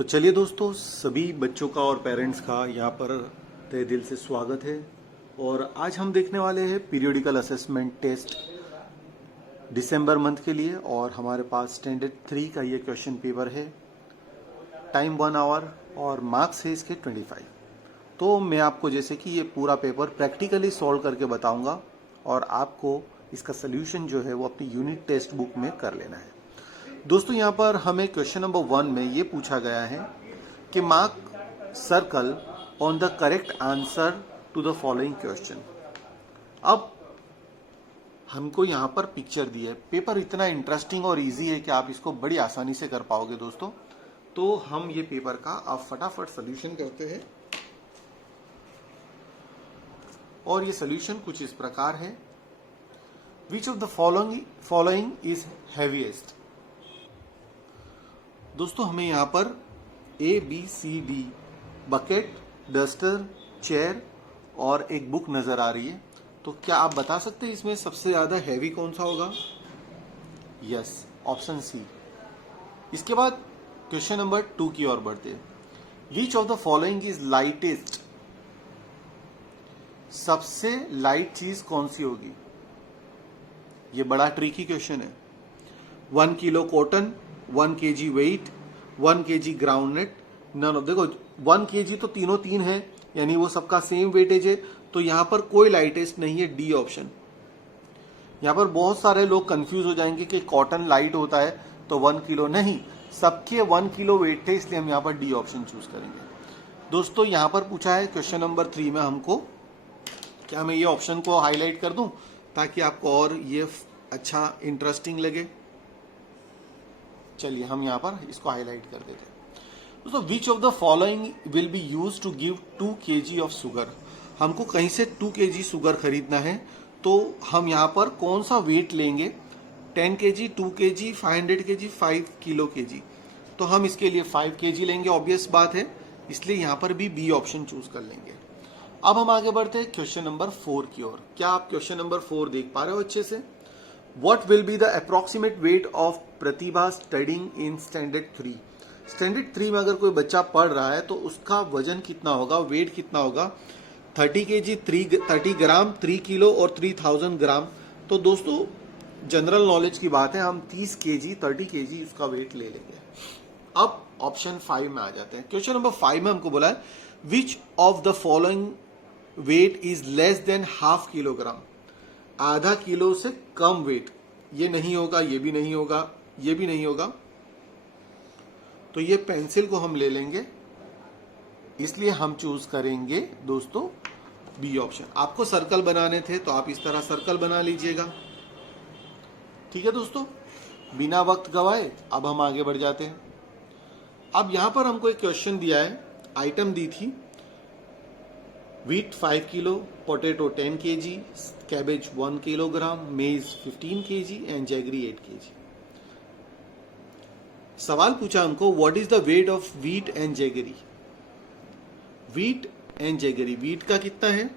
तो चलिए दोस्तों, सभी बच्चों का और पेरेंट्स का यहाँ पर तहे दिल से स्वागत है। और आज हम देखने वाले हैं पीरियोडिकल असेसमेंट टेस्ट दिसंबर मंथ के लिए। और हमारे पास स्टैंडर्ड 3 का ये क्वेश्चन पेपर है। टाइम 1 आवर और मार्क्स है इसके 25। तो मैं आपको जैसे कि ये पूरा पेपर प्रैक्टिकली सॉल्व करके बताऊंगा और आपको इसका सोल्यूशन जो है वो अपनी यूनिट टेक्स्ट बुक में कर लेना है। दोस्तों, यहाँ पर हमें क्वेश्चन नंबर 1 में ये पूछा गया है कि mark circle on the correct answer to the following question. अब हमको यहाँ पर पिक्चर दी है। पेपर इतना इंटरेस्टिंग और इजी है कि आप इसको बड़ी आसानी से कर पाओगे दोस्तों। तो हम ये पेपर का अब फटाफट सोल्यूशन करते हैं। और ये सोल्यूशन कुछ इस प्रकार है। Which of the following is heaviest. दोस्तों, हमें यहाँ पर ABCD बकेट, डस्टर, चेयर और एक बुक नजर आ रही है। तो क्या आप बता सकते हैं इसमें सबसे ज्यादा हैवी कौन सा होगा? Yes, option C. इसके बाद क्वेश्चन नंबर 2 की ओर बढ़ते हैं। Which of the following is lightest. सबसे लाइट चीज कौन सी होगी? ये बड़ा ट्रिकी क्वेश्चन है। 1 kilo cotton, 1 kg weight, 1 kg groundnut. देखो 1 kg तो तीनों 3 है, यानी वो सबका सेम वेटेज है। तो यहां पर कोई लाइटेस्ट नहीं है, डी ऑप्शन। यहां पर बहुत सारे लोग कंफ्यूज हो जाएंगे कि कॉटन लाइट होता है तो 1 किलो नहीं, सबके 1 किलो वेट थे, इसलिए हम यहां पर डी ऑप्शन चूज करेंगे। दोस्तों, यहां पर पूछा है क्वेश्चन नंबर 3 में हमको, क्या मैं ये ऑप्शन को हाईलाइट कर दूं ताकि आपको और ये अच्छा इंटरेस्टिंग लगे? चलिए हम यहां पर इसको हाईलाइट कर देते हैं। दोस्तों, which of the following will be use to give 2 kg of sugar. हमको कहीं से 2 kg शुगर खरीदना है, तो हम यहां पर कौन सा वेट लेंगे? 10 kg, 2 kg, 500 kg, 5 kilo kg। तो हम इसके लिए 5 kg लेंगे, ऑब्वियस बात है, इसलिए यहां पर भी बी ऑप्शन चूज कर लेंगे। अब हम आगे बढ़ते हैं क्वेश्चन नंबर 4 की ओर। क्या आप क्वेश्चन नंबर 4 देख पा रहे हो अच्छे से? What will be the approximate weight of Pratibha studying in standard 3? Standard 3 में अगर कोई बच्चा पढ़ रहा है तो उसका वजन कितना होगा, वेट कितना होगा? 30 kg, 30 ग्राम, 3 किलो और 3000 ग्राम। तो दोस्तों, जनरल नॉलेज की बात है, हम 30 kg, 30 kg इसका वेट ले लेंगे। अब ऑप्शन 5 में आ जाते हैं। क्वेश्चन नंबर 5 में हमको बोला है which of the following weight is less than ½ kilogram. आधा किलो से कम वेट। ये नहीं होगा, ये भी नहीं होगा, ये भी नहीं होगा। तो ये पेंसिल को हम ले लेंगे, इसलिए हम चूज करेंगे दोस्तों बी ऑप्शन। आपको सर्कल बनाने थे तो आप इस तरह सर्कल बना लीजिएगा। ठीक है दोस्तों, बिना वक्त गवाए अब हम आगे बढ़ जाते हैं। अब यहां पर हमको एक क्वेश्चन दिया है, आइटम दी थी, wheat 5 kilo, potato 10 kg, cabbage 1 kilogram, maize 15 kg and jaggery 8 kg। सवाल पूछा हमको what is the weight of wheat and jaggery। wheat and jaggery, wheat का कितना है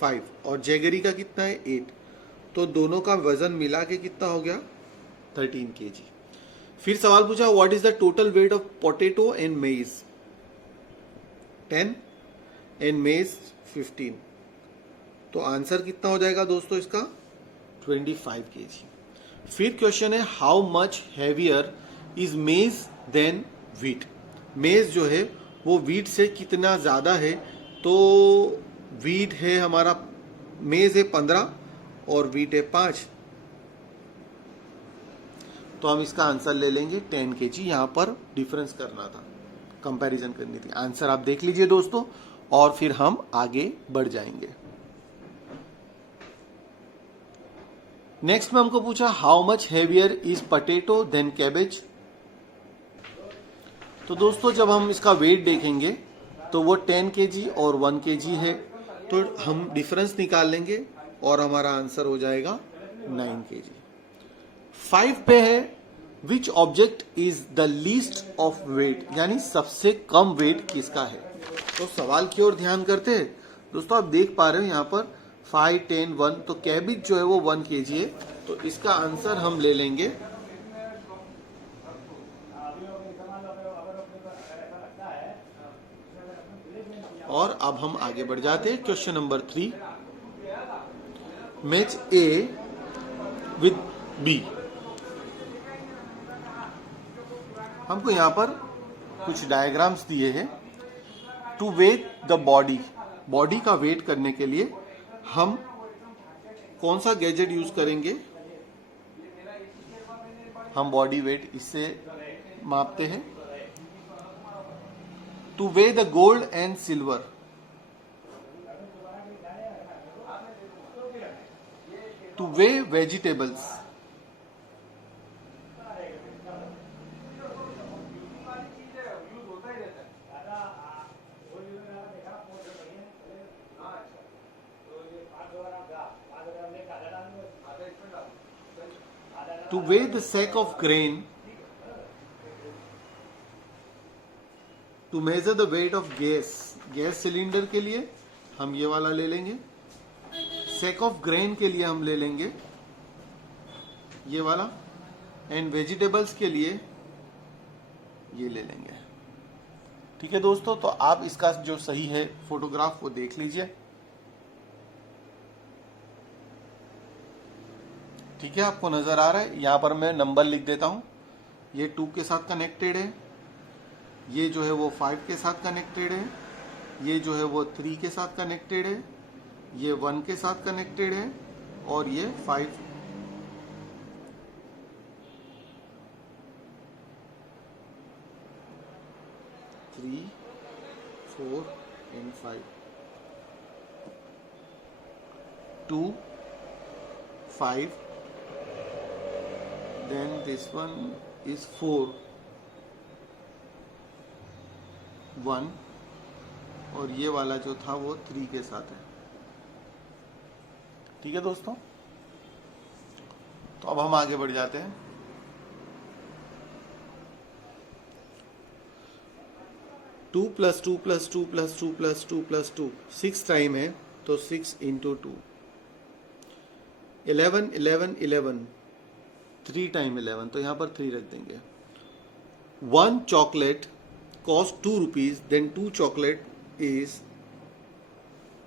5 और jaggery का कितना है 8। तो दोनों का वजन मिला के कितना हो गया 13 kg। फिर सवाल पूछा what is the total weight of potato and maize। 10 and मेज 15। तो आंसर कितना हो जाएगा दोस्तों इसका 25 kg। फिर क्वेश्चन है हाउ मच हैवियर इज मेज देन वीट। मेज जो है वो वीट से कितना ज्यादा है? तो वीट है हमारा, मेज है 15 और वीट है 5। तो हम इसका आंसर ले लेंगे 10 kg। यहां पर डिफरेंस करना था, कंपैरिजन करनी थी। आंसर आप देख लीजिए दोस्तों और फिर हम आगे बढ़ जाएंगे। नेक्स्ट में हमको पूछा how much heavier is potato than cabbage. तो दोस्तों, जब हम इसका वेट देखेंगे तो वो 10 kg और 1 kg है, तो हम डिफरेंस निकाल लेंगे और हमारा आंसर हो जाएगा 9 kg। 5 पे है which object is the least of weight, यानी सबसे कम वेट किसका है। तो सवाल की ओर ध्यान करते हैं दोस्तों। आप देख पा रहे हो यहाँ पर 5, 10, 1। तो कैबिज जो है वो 1 kg है, तो इसका आंसर हम ले लेंगे और अब हम आगे बढ़ जाते हैं। Question number 3, match A with B. हमको यहाँ पर कुछ डायग्राम्स दिए हैं। To weight the body, body का वेट करने के लिए हम कौन सा गैजेट यूज करेंगे? हम बॉडी वेट इससे मापते हैं। Two way the gold and silver, two way vegetables, to weigh the sack of grain, to measure the weight of gas, gas cylinder के लिए हम ये वाला ले लेंगे। sack of grain के लिए हम ले लेंगे ये वाला, एंड वेजिटेबल्स के लिए ये ले लेंगे। ठीक है दोस्तों, तो आप इसका जो सही है फोटोग्राफ वो देख लीजिए। ठीक है, आपको नजर आ रहा है। यहां पर मैं नंबर लिख देता हूं। ये 2 के साथ कनेक्टेड है, ये जो है वो 5 के साथ कनेक्टेड है, ये जो है वो 3 के साथ कनेक्टेड है, ये 1 के साथ कनेक्टेड है, और ये 5 3 4 and 5 2 5, then this one is 4 1, और ये वाला जो था वो 3 के साथ है। ठीक है दोस्तों, तो अब हम आगे बढ़ जाते हैं। Two plus two plus two plus two plus two plus two 6 time है, तो 6 इंटू 2। 11 11 11 3 टाइम 11, तो यहां पर 3 रख देंगे। 1 chocolate cost 2 rupees, then 2 chocolate is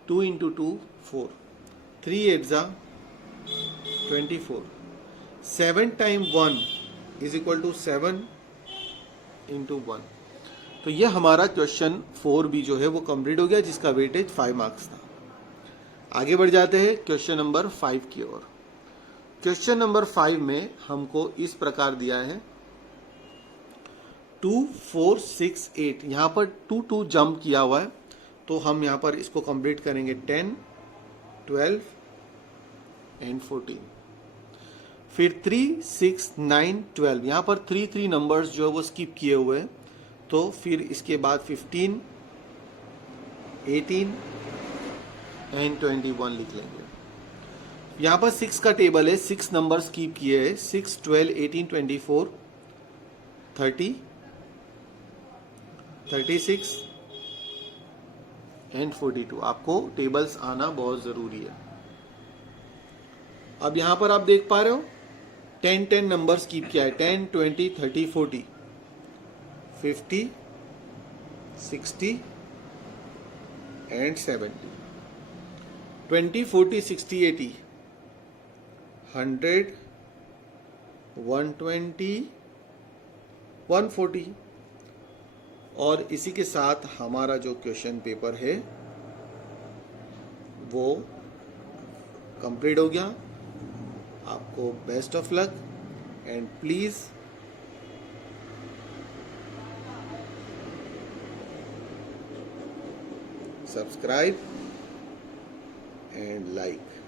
2 into 2 4, 3 8 24। 7 time 1 is equal to 7 into 1। तो ये हमारा क्वेश्चन 4 भी जो है वो कंप्लीट हो गया, जिसका वेटेज 5 मार्क्स था। आगे बढ़ जाते हैं क्वेश्चन नंबर 5 की ओर। क्वेश्चन नंबर 5 में हमको इस प्रकार दिया है 2 4 6 8। यहां पर 2 2 जंप किया हुआ है, तो हम यहां पर इसको कंप्लीट करेंगे 10 12 एंड 14। फिर 3 6 9 12, यहां पर 3 3 नंबर्स जो है वो स्किप किए हुए हैं, तो फिर इसके बाद 15 18 एंड 21 लिख लेंगे। यहां पर 6 का टेबल है, 6 नंबर स्किप किए हैं, 6 12 18 24 30 36 एंड 42। आपको टेबल्स आना बहुत जरूरी है। अब यहां पर आप देख पा रहे हो 10 10 नंबर स्किप किया है, 10 20 30 40 50 60 एंड 70। 20 40 60 80 100 120 140। और इसी के साथ हमारा जो क्वेश्चन पेपर है वो कंप्लीट हो गया। आपको best of luck and please subscribe and like.